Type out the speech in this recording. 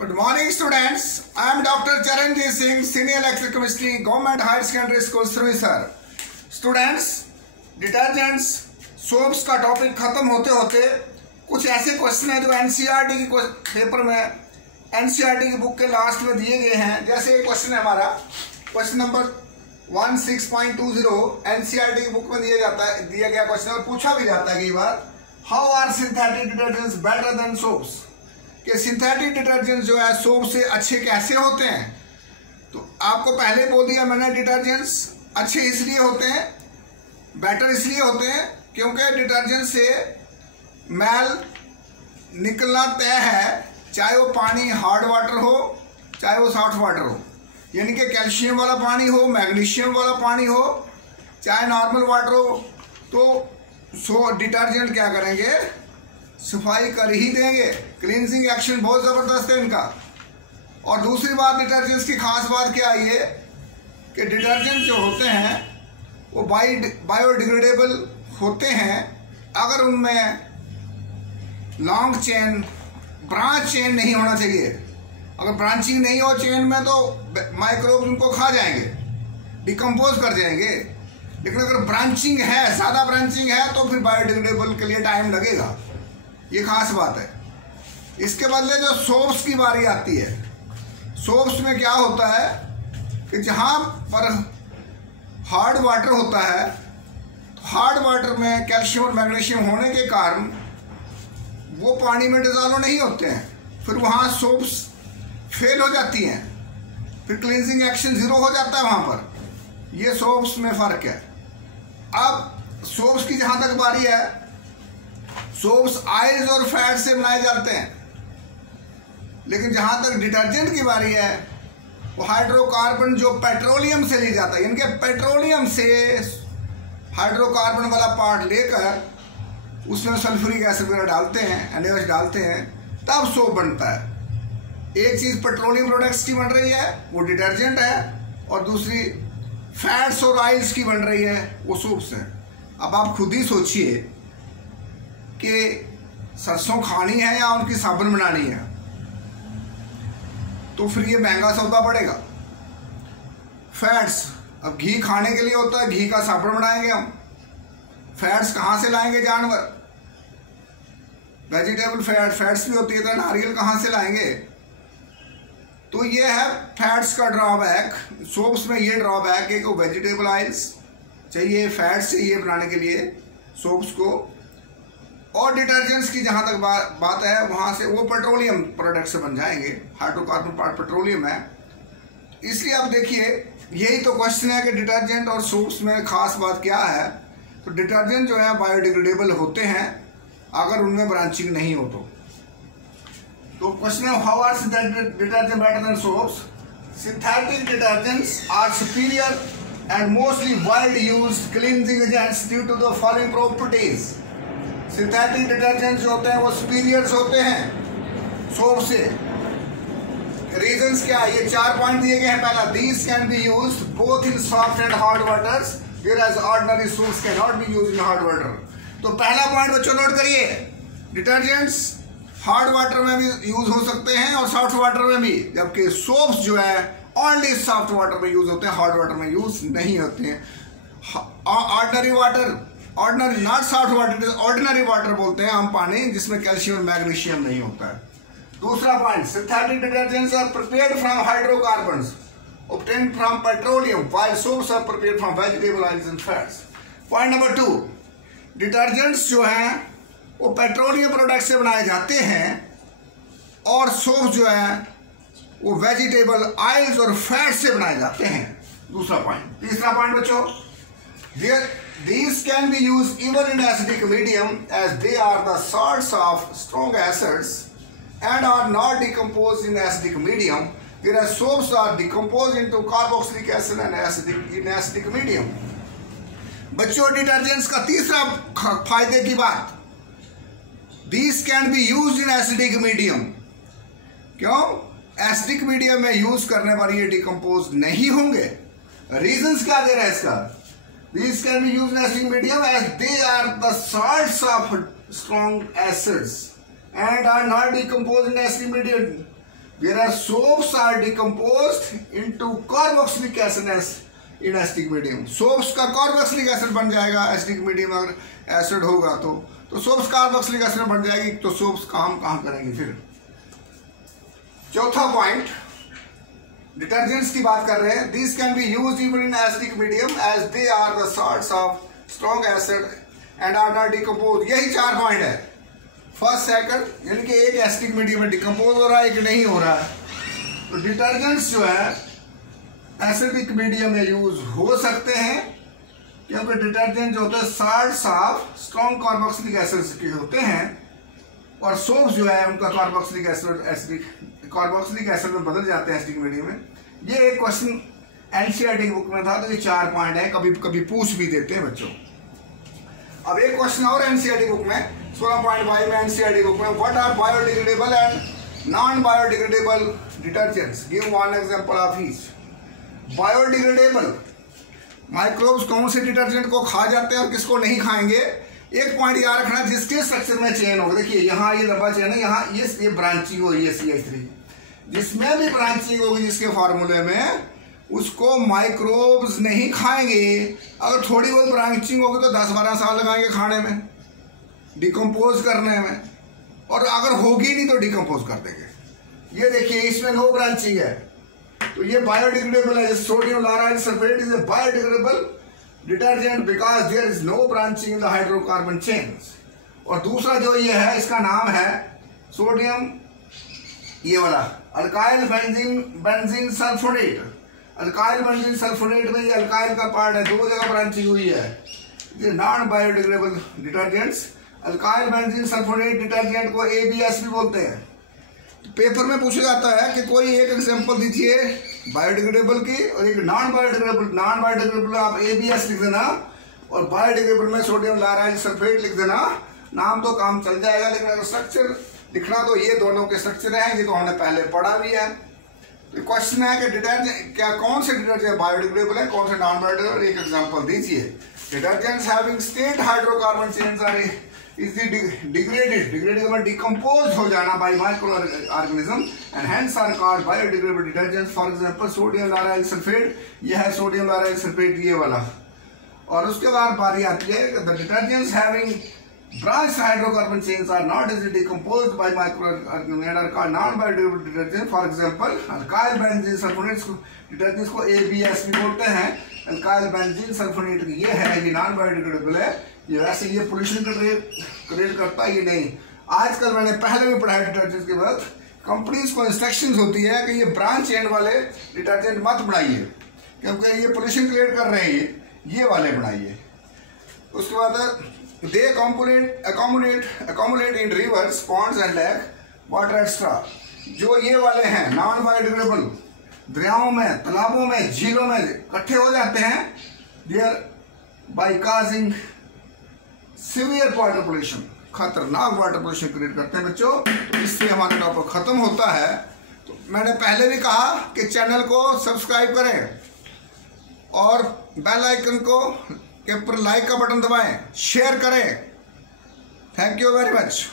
Good morning, students. I am Dr. Charanjit Singh, Senior Lecturer Chemistry, Government Higher Secondary School, Sir. Students, detergents, soaps का topic खत्म होते होते कुछ ऐसे question हैं जो एनसीईआरटी की पेपर में एनसीईआरटी की बुक के लास्ट में दिए गए हैं। जैसे एक क्वेश्चन है हमारा क्वेश्चन नंबर 16.20 एनसीईआरटी की बुक में दिया गया क्वेश्चन और पूछा भी जाता है कई बार, how are synthetic detergents better than soaps, कि सिंथेटिक डिटर्जेंट्स जो है सोप से अच्छे कैसे होते हैं। तो आपको पहले बोल दिया मैंने, डिटर्जेंट्स अच्छे इसलिए होते हैं, बेटर इसलिए होते हैं क्योंकि डिटर्जेंट से मैल निकलना तय है, चाहे वो पानी हार्ड वाटर हो चाहे वो सॉफ्ट वाटर हो, यानी कि कैल्शियम वाला पानी हो, मैग्नीशियम वाला पानी हो, चाहे नॉर्मल वाटर हो, तो डिटर्जेंट क्या करेंगे, सफाई कर ही देंगे। क्लींजिंग एक्शन बहुत ज़बरदस्त है इनका। और दूसरी बात डिटर्जेंट्स की खास बात क्या है ये कि डिटर्जेंट जो होते हैं वो बायोडिग्रेडेबल होते हैं अगर उनमें लॉन्ग चेन ब्रांच चेन नहीं होना चाहिए। अगर ब्रांचिंग नहीं हो चेन में तो माइक्रोब उनको खा जाएंगे, डिकम्पोज कर जाएंगे। लेकिन अगर ब्रांचिंग है, ज़्यादा ब्रांचिंग है, तो फिर बायोडिग्रेडेबल के लिए टाइम लगेगा। ये खास बात है। इसके बदले जो सोप्स की बारी आती है, सोप्स में क्या होता है कि जहाँ पर हार्ड वाटर होता है, हार्ड वाटर में कैल्शियम और मैग्नीशियम होने के कारण वो पानी में डिजॉल्व नहीं होते हैं, फिर वहाँ सोप्स फेल हो जाती हैं, फिर क्लींजिंग एक्शन ज़ीरो हो जाता है वहाँ पर। ये सोप्स में फ़र्क है। अब सोप्स की जहाँ तक बारी है, सोप्स ऑयल्स और फैट से बनाए जाते हैं, लेकिन जहाँ तक डिटर्जेंट की बारी है वो हाइड्रोकार्बन जो पेट्रोलियम से ली जाता है, यानी कि पेट्रोलियम से हाइड्रोकार्बन वाला पार्ट लेकर उसमें सल्फ्यूरिक एसिड वगैरह डालते हैं, NaOH डालते हैं, तब सोप बनता है। एक चीज़ पेट्रोलियम प्रोडक्ट्स की बन रही है वो डिटर्जेंट है, और दूसरी फैट्स और ऑयल्स की बन रही है वो सोप्स है। अब आप खुद ही सोचिए कि सरसों खानी है या उनकी साबुन बनानी है, तो फिर ये महंगा सौदा पड़ेगा। फैट्स, अब घी खाने के लिए होता है, घी का साबुन बनाएंगे हम, फैट्स कहाँ से लाएंगे, जानवर, वेजिटेबल फैट्स भी होती है, तो नारियल कहाँ से लाएंगे। तो ये है फैट्स का ड्रॉबैक। सोप्स में ये ड्रॉबैक है कि वेजिटेबल ऑयल्स चाहिए, फैट्स चाहिए बनाने के लिए सोप्स को। और डिटर्जेंट्स की जहाँ तक बात है, वहाँ से वो पेट्रोलियम प्रोडक्ट से बन जाएंगे, हाइड्रोकार्बन पार्ट पेट्रोलियम है। इसलिए आप देखिए, यही तो क्वेश्चन है कि डिटर्जेंट और सोप्स में खास बात क्या है। तो डिटर्जेंट जो है बायोडिग्रेडेबल होते हैं अगर उनमें ब्रांचिंग नहीं हो तो क्वेश्चन है, how are synthetic detergent better than soaps. Synthetic detergents are superior and mostly widely used cleansing agents due to the following properties. Synthetic detergents जो होते हैं वो सुपीरियर्स होते हैं सोप से। रीजंस क्या है, ये 4 पॉइंट दिए गए हैं। पहला, these can be used both in soft and hard waters whereas ordinary soaps can not be used in hard water. तो पहला पॉइंट बच्चों नोट करिए, डिटर्जेंट्स हार्ड वाटर में भी यूज हो सकते हैं और सॉफ्ट वाटर में भी, जबकि सोप्स जो है ओनली सॉफ्ट वाटर में यूज होते हैं, हार्ड वाटर में यूज नहीं होते हैं। Ordinary water, ordinary not soft water, ordinary water बोलते हैं हम पानी जिसमें कैल्शियम और मैग्नीशियम नहीं होता है। दूसरा point, synthetic detergents are prepared from hydrocarbons obtained from petroleum while soaps are prepared from vegetable oils and fats. Point number 2, detergents जो हैं वो पेट्रोलियम प्रोडक्ट से बनाए जाते हैं और सोप जो है वो वेजिटेबल ऑयल्स और फैट से बनाए जाते हैं। दूसरा पॉइंट। तीसरा पॉइंट बच्चों, these can be used even in acidic medium as they are the salts of strong acids and are not decomposed in acidic medium, whereas soaps are decomposed into carboxylic acid and in acidic medium. बच्चों, detergents का तीसरा फायदे की बात, these can be used in acidic medium। क्यों? Acidic medium में use करने पर ये डिकम्पोज नहीं होंगे। रीजंस क्या दे रहे हैं इसका, these can be used in acidic medium as they are the salts of strong acids and are not decomposed in acidic medium, whereas soaps are decomposed into carboxylic acid in acidic medium. Soaps का carboxylic acid बन जाएगा acidic medium अगर acid होगा तो soaps carboxylic acid बन जाएगी। तो soaps काम कहाँ करेंगे फिर। चौथा पॉइंट, डिटर्जेंट्स की बात कर रहे हैं। This can be used even in acidic medium as they are the salts of strong acid and are not decompose. यही 4 पॉइंट है, फर्स्ट सेकंड, यानी कि एक एसिडिक मीडियम में डिकम्पोज हो रहा है कि नहीं हो रहा है। तो डिटर्जेंट्स जो है एसिडिक मीडियम में यूज हो सकते हैं, क्योंकि डिटर्जेंट जो होते हैं salts of strong carboxylic acid के होते हैं, और सोप्स जो है उनका कार्बोक्सिलिक एसिड में बदल जाते हैं एसिडिक मीडियम में। ये एक क्वेश्चन एनसीईआरटी बुक में था, तो ये 4 पॉइंट है, कभी कभी पूछ भी देते हैं बच्चों। अब एक क्वेश्चन और एनसीईआरटी बुक में 16.5 में एनसीईआरटी बुक में, what are biodegradable and non biodegradable detergents, give one example of each. Biodegradable microbes कौन से डिटर्जेंट को खा जाते हैं और किसको नहीं खाएंगे। एक पॉइंट याद रखना, जिसके स्ट्रक्चर में चेन होगा, देखिए यहाँ ये लंबा चेन है, यहाँ ये ब्रांचिंग हो रही है CH3, जिसमें भी ब्रांचिंग होगी जिसके फार्मूले में, उसको माइक्रोब्स नहीं खाएंगे। अगर थोड़ी बहुत ब्रांचिंग होगी तो 10-12 साल लगाएंगे खाने में, डिकम्पोज करने में, और अगर होगी नहीं तो डिकम्पोज कर देंगे। ये देखिए इसमें नो ब्रांचिंग है, तो ये बायोडिग्रेडेबल है। Sodium lauryl sulphate is a biodegradable detergent because there is no branching in the hydrocarbon chains. और दूसरा जो ये है, इसका नाम है सोडियम, ये वाला alkyl benzene sulphonate. Alkyl benzene sulphonate में ये अल्काइल का पार्ट है, 2 जगह ब्रांचिंग हुई है। ये non biodegradable detergents. Alkyl benzene sulphonate detergent को ABS भी बोलते हैं। पेपर में पूछा जाता है कि कोई एक एग्जांपल दीजिए बायोडिग्रेडेबल की और एक नॉन बायोडिग्रेडेबल। नॉन बायोडिग्रेडेबल आप ABS लिख देना, और बायोडिग्रेडेबल में सोडियम लॉराइल सल्फेट लिख देना, नाम तो काम चल जाएगा। लेकिन अगर स्ट्रक्चर लिखना तो ये दोनों के स्ट्रक्चर हैं, ये तो हमने पहले पढ़ा भी है। तो क्वेश्चन है कि डिटर्जेंट क्या, कौन से डिटर्जेंट बायोडिग्रेडेबल है, कौन से नॉन बायोडिग्रेडेबल, एक एग्जांपल दीजिए। Detergents having state hydrocarbon chains are is degraded decompose हो जाना by microorganism and hence are called biodegradable detergents. For example sodium lauryl sulfate, ये है sodium lauryl sulfate ये वाला। और उसके बाद बारी आती है the detergents having branched hydrocarbon chains are not easily decomposed by microorganisms and are called non-biodegradable detergents. For example alkyl benzene sulfonates detergents को ABS भी बोलते हैं। alkyl benzene sulfonate ये है, ये नॉन बायोडिग्रेडेबल है। ये वैसे ये पोल्यूशन क्रिएट करता है, ये नहीं। आजकल मैंने पहले भी पढ़ा है डिटर्जेंट के बाद, कंपनीज को इंस्ट्रक्शंस होती है कि ये ब्रांच एंड वाले डिटर्जेंट मत बनाइए, क्योंकि ये पोल्यूशन क्रिएट कर रहे हैं, ये वाले बनाइए। उसके बाद they accommodate in rivers, ponds and lake water extra. जो ये वाले हैं नॉन बायोडिग्रेडेबल, दरियाओं में, तालाबों में, झीलों में इकट्ठे हो जाते हैं, thereby causing severe water pollution, खतरनाक वाटर पोल्यूशन क्रिएट करते हैं बच्चों। तो इससे हमारा टॉपिक खत्म होता है। तो मैंने पहले भी कहा कि चैनल को सब्सक्राइब करें और बेल आइकन को के ऊपर लाइक का बटन दबाएं, शेयर करें। Thank you very much.